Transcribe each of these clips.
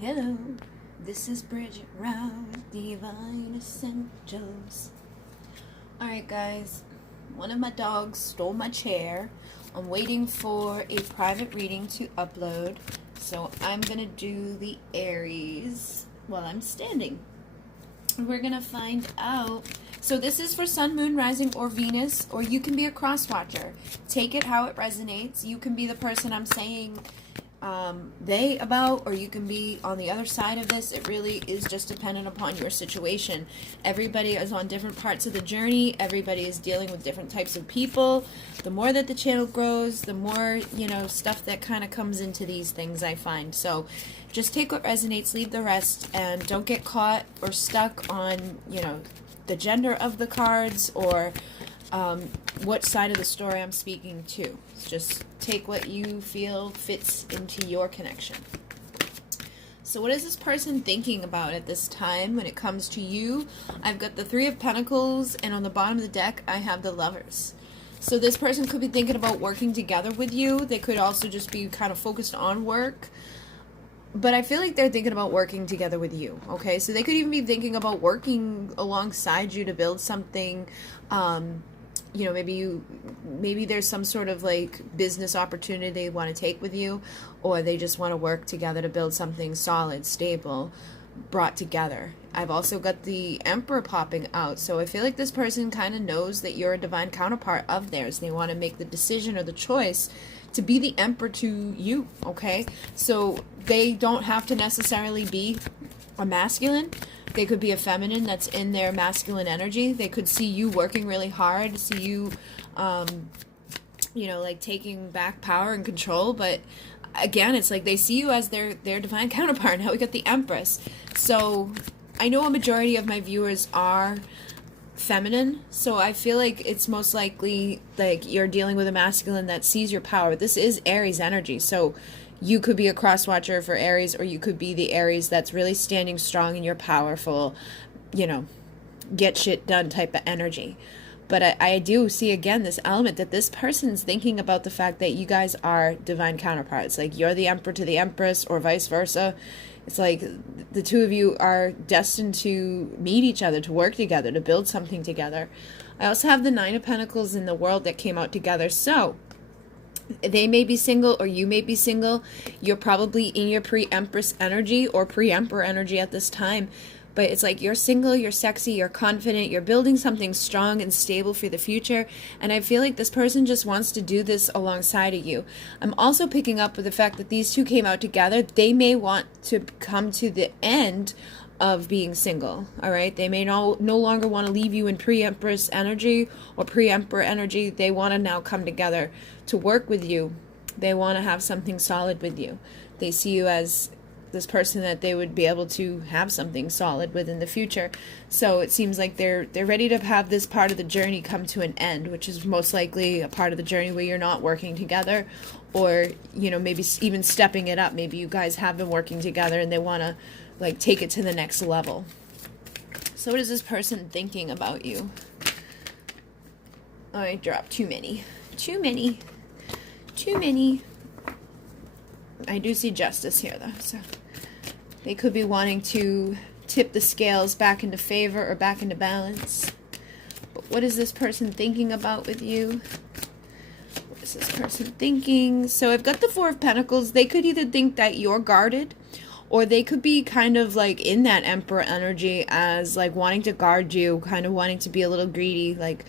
Hello, this is Bridget Rao, Divine Essentials. Alright guys, one of my dogs stole my chair. I'm waiting for a private reading to upload, so I'm going to do the Aries while I'm standing. We're going to find out. So this is for Sun, Moon, Rising, or Venus, or you can be a cross-watcher. Take it how it resonates. You can be the person I'm saying they about, or you can be on the other side of this. It really is just dependent upon your situation. Everybody is on different parts of the journey. Everybody is dealing with different types of people. The more that the channel grows, the more, stuff that kind of comes into these things, I find. So just take what resonates, leave the rest, and don't get caught or stuck on, the gender of the cards or what side of the story I'm speaking to. Just take what you feel fits into your connection. So what is this person thinking about at this time when it comes to you? I've got the Three of Pentacles, and on the bottom of the deck I have the Lovers. So this person could be thinking about working together with you. They could also just be kind of focused on work. But I feel like they're thinking about working together with you, okay? So they could even be thinking about working alongside you to build something. Maybe there's some sort of like business opportunity they want to take with you, or they just want to work together to build something solid, stable, brought together. I've also got the Emperor popping out, so I feel like this person kind of knows that you're a divine counterpart of theirs. They want to make the decision or the choice to be the Emperor to you, okay? So they don't have to necessarily be a masculine. They could be a feminine that's in their masculine energy. They could see you working really hard, see you, like taking back power and control. But again, it's like they see you as their divine counterpart. Now we got the Empress. So I know a majority of my viewers are feminine, so I feel like it's most likely like you're dealing with a masculine that sees your power. This is Aries energy, so you could be a cross watcher for Aries, or you could be the Aries that's really standing strong in your powerful, get shit done type of energy. But I do see again this element that this person's thinking about the fact that you guys are divine counterparts. Like you're the Emperor to the Empress, or vice versa. It's like the two of you are destined to meet each other, to work together, to build something together. I also have the Nine of Pentacles in the World that came out together. So they may be single, or you may be single. You're probably in your pre-Empress energy or pre-Emperor energy at this time. But it's like you're single, you're sexy, you're confident, you're building something strong and stable for the future. And I feel like this person just wants to do this alongside of you. I'm also picking up with the fact that these two came out together. They may want to come to the end of being single, all right? They may no longer want to leave you in pre-Empress energy or pre-Emperor energy. They want to now come together to work with you. They want to have something solid with you. They see you as this person that they would be able to have something solid with in the future. So it seems like they're ready to have this part of the journey come to an end, which is most likely a part of the journey where you're not working together, or maybe even stepping it up. Maybe you guys have been working together and they want to like take it to the next level. So what is this person thinking about you? Oh, I dropped too many. I do see Justice here though, so they could be wanting to tip the scales back into favor or back into balance. But what is this person thinking about with you? What is this person thinking? So I've got the Four of Pentacles. They could either think that you're guarded, or they could be kind of like in that Emperor energy as like wanting to guard you, kind of wanting to be a little greedy, like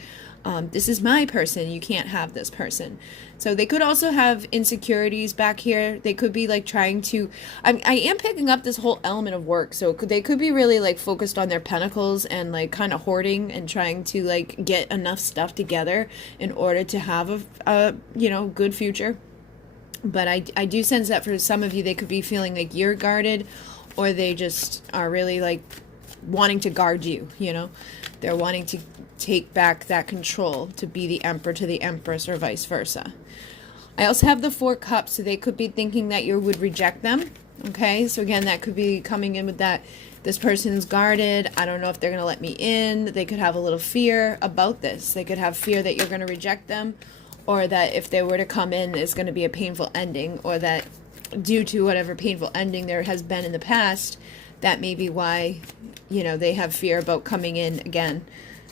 this is my person, you can't have this person. So they could also have insecurities back here. They could be like trying to, I am picking up this whole element of work. So they could be really like focused on their pentacles and like kind of hoarding and trying to like get enough stuff together in order to have a good future. But I do sense that for some of you, they could be feeling like you're guarded, or they just are really like wanting to guard you, They're wanting to take back that control, to be the Emperor to the Empress, or vice versa. I also have the Four Cups, so they could be thinking that you would reject them, okay? So again, that could be coming in with that, this person's guarded, I don't know if they're going to let me in. They could have a little fear about this. They could have fear that you're going to reject them, or that if they were to come in, it's going to be a painful ending, or that due to whatever painful ending there has been in the past, that may be why, you know, they have fear about coming in again.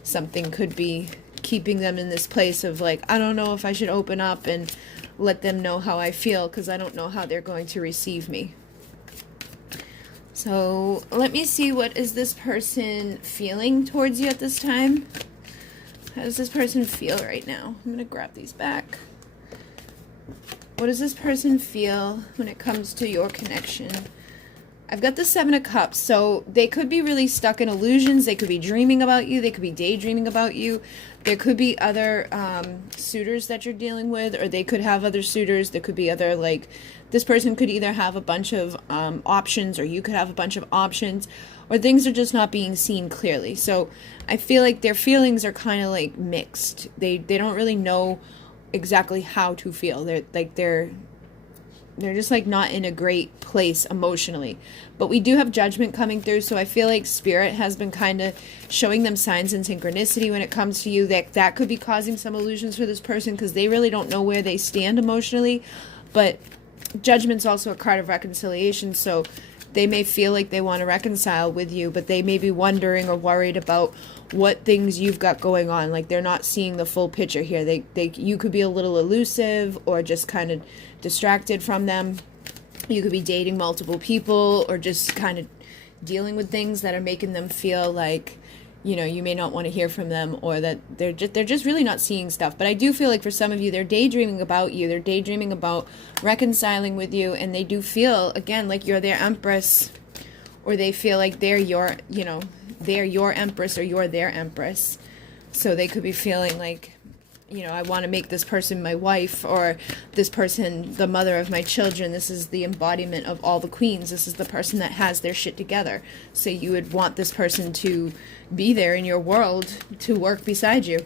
Something could be keeping them in this place of like, I don't know if I should open up and let them know how I feel, because I don't know how they're going to receive me. So let me see, what is this person feeling towards you at this time? How does this person feel right now? I'm going to grab these back. What does this person feel when it comes to your connection? I've got the Seven of Cups, so they could be really stuck in illusions. They could be dreaming about you. They could be daydreaming about you. There could be other suitors that you're dealing with, or they could have other suitors. There could be other, like, this person could either have a bunch of options, or you could have a bunch of options, or things are just not being seen clearly. So I feel like their feelings are kind of like mixed. They don't really know exactly how to feel. They're just like not in a great place emotionally. But we do have Judgment coming through, so I feel like Spirit has been kind of showing them signs and synchronicity when it comes to you. That could be causing some illusions for this person, because they really don't know where they stand emotionally. But Judgment's also a card of reconciliation, so they may feel like they want to reconcile with you, but they may be wondering or worried about what things you've got going on. Like, they're not seeing the full picture here. You could be a little elusive, or just kind of distracted from them. You could be dating multiple people, or just kind of dealing with things that are making them feel like, you know, you may not want to hear from them, or that they're just really not seeing stuff. But I do feel like for some of you, they're daydreaming about you. They're daydreaming about reconciling with you, and they do feel, again, like you're their Empress, or they feel like they're your, you know, they're your Empress, or you're their Empress. So they could be feeling like, you know, I want to make this person my wife, or this person the mother of my children. This is the embodiment of all the queens. This is the person that has their shit together. So you would want this person to be there in your world, to work beside you.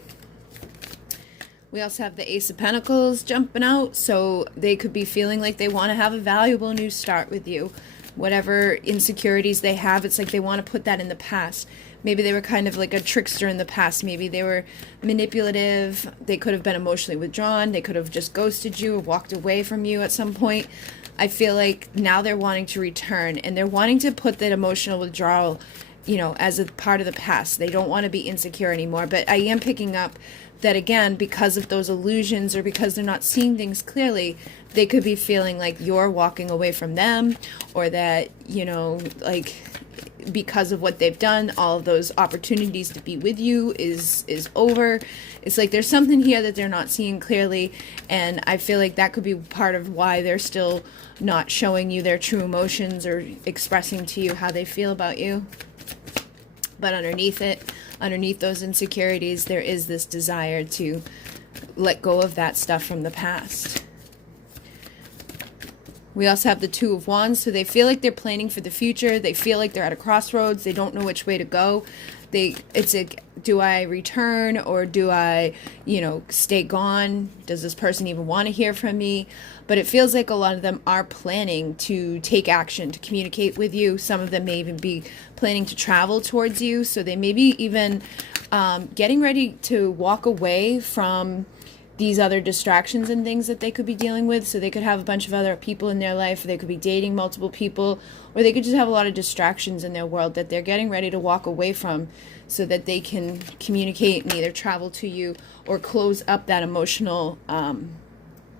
We also have the Ace of Pentacles jumping out, so they could be feeling like they want to have a valuable new start with you. Whatever insecurities they have, it's like they want to put that in the past. Maybe they were kind of like a trickster in the past. Maybe they were manipulative. They could have been emotionally withdrawn. They could have just ghosted you or walked away from you at some point. I feel like now they're wanting to return, and they're wanting to put that emotional withdrawal, you know, as a part of the past. They don't want to be insecure anymore. But I am picking up that, again, because of those illusions, or because they're not seeing things clearly, they could be feeling like you're walking away from them, or that, you know, like, because of what they've done, all of those opportunities to be with you is over. It's like there's something here that they're not seeing clearly, and I feel like that could be part of why they're still not showing you their true emotions, or expressing to you how they feel about you. But underneath those insecurities, there is this desire to let go of that stuff from the past. We also have the Two of Wands, so they feel like they're planning for the future. They feel like they're at a crossroads. They don't know which way to go. It's like, do I return, or do I, you know, stay gone? Does this person even want to hear from me? But it feels like a lot of them are planning to take action, to communicate with you. Some of them may even be planning to travel towards you. So they may be even getting ready to walk away from these other distractions and things that they could be dealing with. So they could have a bunch of other people in their life, or they could be dating multiple people, or they could just have a lot of distractions in their world that they're getting ready to walk away from, so that they can communicate and either travel to you or close up that emotional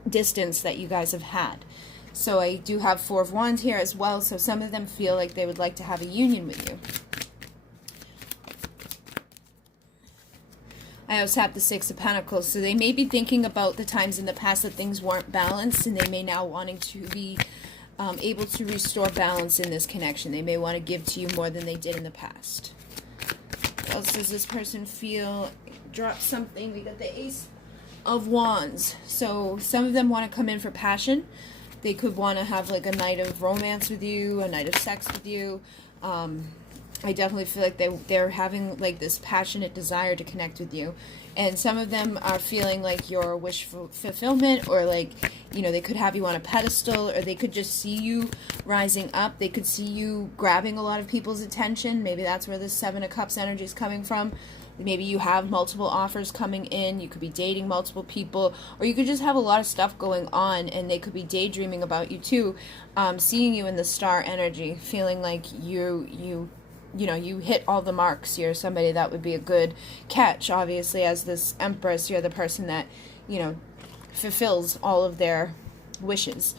distance that you guys have had. So I do have Four of Wands here as well, so some of them feel like they would like to have a union with you. I also have the Six of Pentacles, so they may be thinking about the times in the past that things weren't balanced, and they may now wanting to be able to restore balance in this connection. They may want to give to you more than they did in the past. What else does this person feel? Drop something. We got the Ace of Wands. So some of them want to come in for passion. They could want to have like a night of romance with you, a night of sex with you. I definitely feel like they're having like this passionate desire to connect with you. And some of them are feeling like your wish fulfillment, or like, you know, they could have you on a pedestal, or they could just see you rising up. They could see you grabbing a lot of people's attention. Maybe that's where this Seven of Cups energy is coming from. Maybe you have multiple offers coming in, you could be dating multiple people, or you could just have a lot of stuff going on, and they could be daydreaming about you too, seeing you in the star energy, feeling like you know, you hit all the marks. You're somebody that would be a good catch. Obviously, as this Empress, you're the person that, you know, fulfills all of their wishes.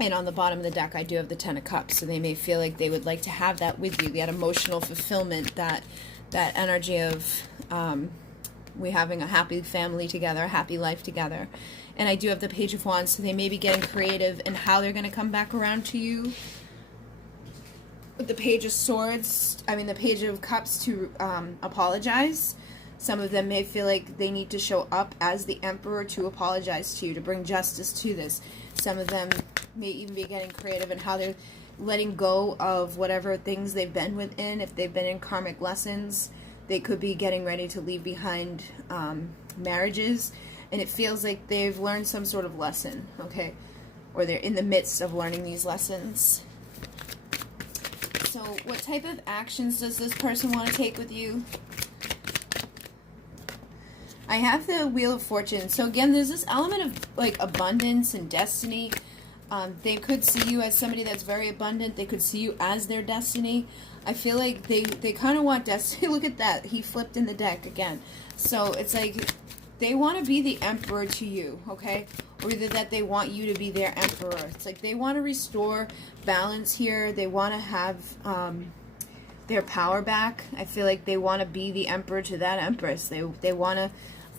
And on the bottom of the deck, I do have the Ten of Cups, so they may feel like they would like to have that with you, that emotional fulfillment, that energy of we having a happy family together, a happy life together. And I do have the Page of Wands, so they may be getting creative in how they're going to come back around to you. With the Page of Swords, the Page of Cups, to apologize. Some of them may feel like they need to show up as the Emperor to apologize to you, to bring justice to this. Some of them may even be getting creative in how they're letting go of whatever things they've been within. If they've been in karmic lessons, they could be getting ready to leave behind marriages. And it feels like they've learned some sort of lesson, okay? Or they're in the midst of learning these lessons. So what type of actions does this person want to take with you? I have the Wheel of Fortune. So again, there's this element of like abundance and destiny. They could see you as somebody that's very abundant. They could see you as their destiny. I feel like they kind of want destiny. Look at that. He flipped in the deck again. So it's like they want to be the Emperor to you, okay? Or either that they want you to be their Emperor. It's like they want to restore balance here. They want to have their power back. I feel like they want to be the Emperor to that Empress. They want to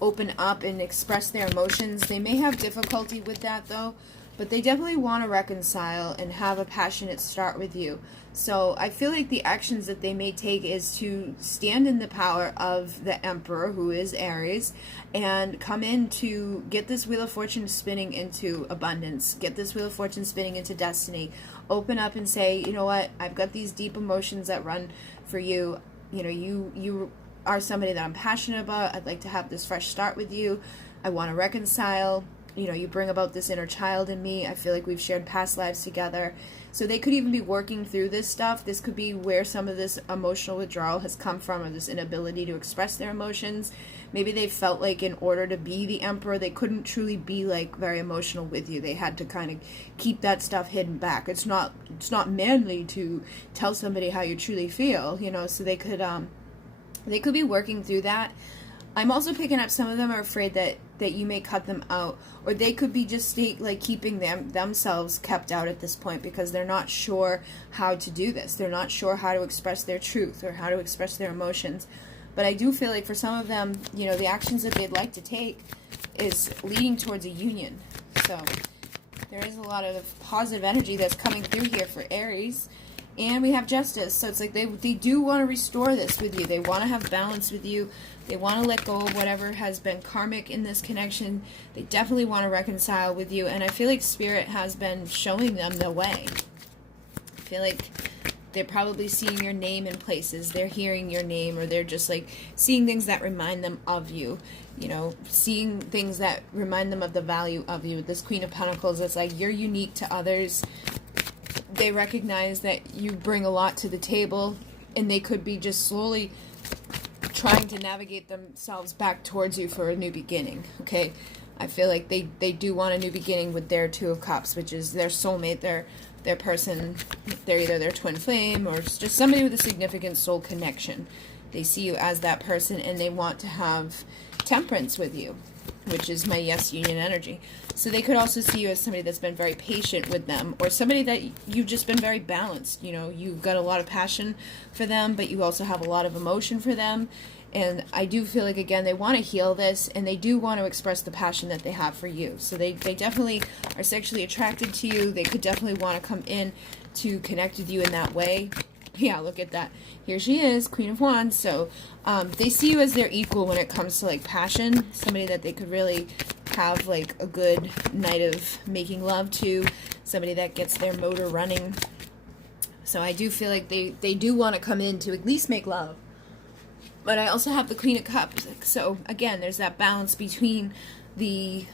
open up and express their emotions. They may have difficulty with that though, but they definitely want to reconcile and have a passionate start with you. So I feel like the actions that they may take is to stand in the power of the Emperor, who is Aries, and come in to get this Wheel of Fortune spinning into abundance, get this Wheel of Fortune spinning into destiny. Open up and say, you know what, I've got these deep emotions that run for you. You know, you are somebody that I'm passionate about. I'd like to have this fresh start with you. I want to reconcile. You know, you bring about this inner child in me. I feel like we've shared past lives together. So they could even be working through this stuff. This could be where some of this emotional withdrawal has come from, or this inability to express their emotions. Maybe they felt like in order to be the Emperor, they couldn't truly be like very emotional with you. They had to kind of keep that stuff hidden back. It's not manly to tell somebody how you truly feel, you know, so they could be working through that. I'm also picking up some of them are afraid that you may cut them out, or they could be just keeping themselves kept out at this point because they're not sure how to do this. They're not sure how to express their truth or how to express their emotions. But I do feel like for some of them, you know, the actions that they'd like to take is leading towards a union. So there is a lot of positive energy that's coming through here for Aries. And we have Justice. So it's like they do want to restore this with you. They want to have balance with you. They want to let go of whatever has been karmic in this connection. They definitely want to reconcile with you. And I feel like Spirit has been showing them the way. I feel like they're probably seeing your name in places. They're hearing your name, or they're just like seeing things that remind them of you. You know, seeing things that remind them of the value of you. This Queen of Pentacles, it's like you're unique to others. They recognize that you bring a lot to the table, and they could be just slowly trying to navigate themselves back towards you for a new beginning, okay? I feel like they do want a new beginning with their Two of Cups, which is their soulmate, their person. They're either their twin flame or just somebody with a significant soul connection. They see you as that person, and they want to have temperance with you, which is my yes union energy. So they could also see you as somebody that's been very patient with them, or somebody that you've just been very balanced. You know, you've got a lot of passion for them, but you also have a lot of emotion for them. And I do feel like, again, they want to heal this, and they do want to express the passion that they have for you. So they definitely are sexually attracted to you. They could definitely want to come in to connect with you in that way. Yeah, look at that. Here she is, Queen of Wands. So they see you as their equal when it comes to like passion. Somebody that they could really have like a good night of making love to. Somebody that gets their motor running. So I do feel like they do want to come in to at least make love. But I also have the Queen of Cups. So again, there's that balance between the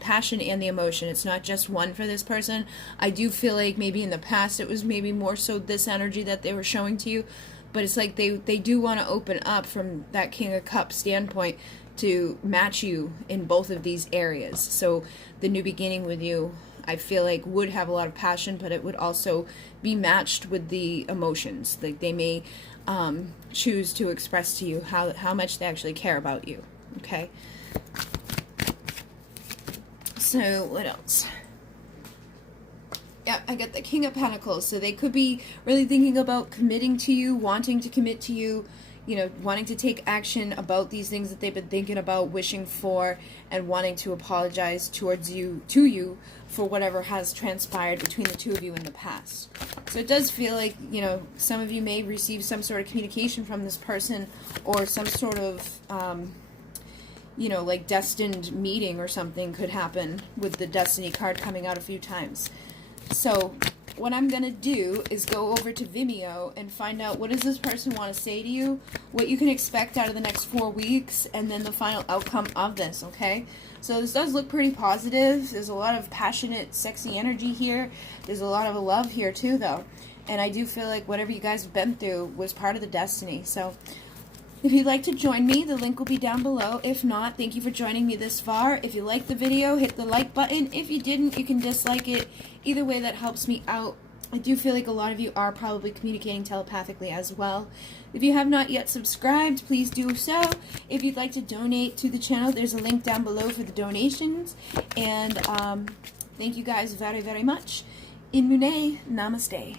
passion and the emotion. It's not just one for this person. I do feel like maybe in the past it was maybe more so this energy that they were showing to you, but it's like they do want to open up from that King of Cups standpoint to match you in both of these areas. So the new beginning with you, I feel like, would have a lot of passion, but it would also be matched with the emotions. Like they may choose to express to you how much they actually care about you. Okay. So what else? Yeah, I get the King of Pentacles. So they could be really thinking about committing to you, wanting to commit to you, you know, wanting to take action about these things that they've been thinking about, wishing for, and wanting to apologize towards you, to you, for whatever has transpired between the two of you in the past. So it does feel like, you know, some of you may receive some sort of communication from this person, or some sort of, you know, like destined meeting or something could happen with the Destiny card coming out a few times. So what I'm going to do is go over to Vimeo and find out what does this person want to say to you, what you can expect out of the next 4 weeks, and then the final outcome of this, okay? So this does look pretty positive. There's a lot of passionate, sexy energy here. There's a lot of love here too, though. And I do feel like whatever you guys have been through was part of the destiny. So if you'd like to join me, the link will be down below. If not, thank you for joining me this far. If you liked the video, hit the like button. If you didn't, you can dislike it. Either way, that helps me out. I do feel like a lot of you are probably communicating telepathically as well. If you have not yet subscribed, please do so. If you'd like to donate to the channel, there's a link down below for the donations. And thank you guys very, very much. In Mune, namaste.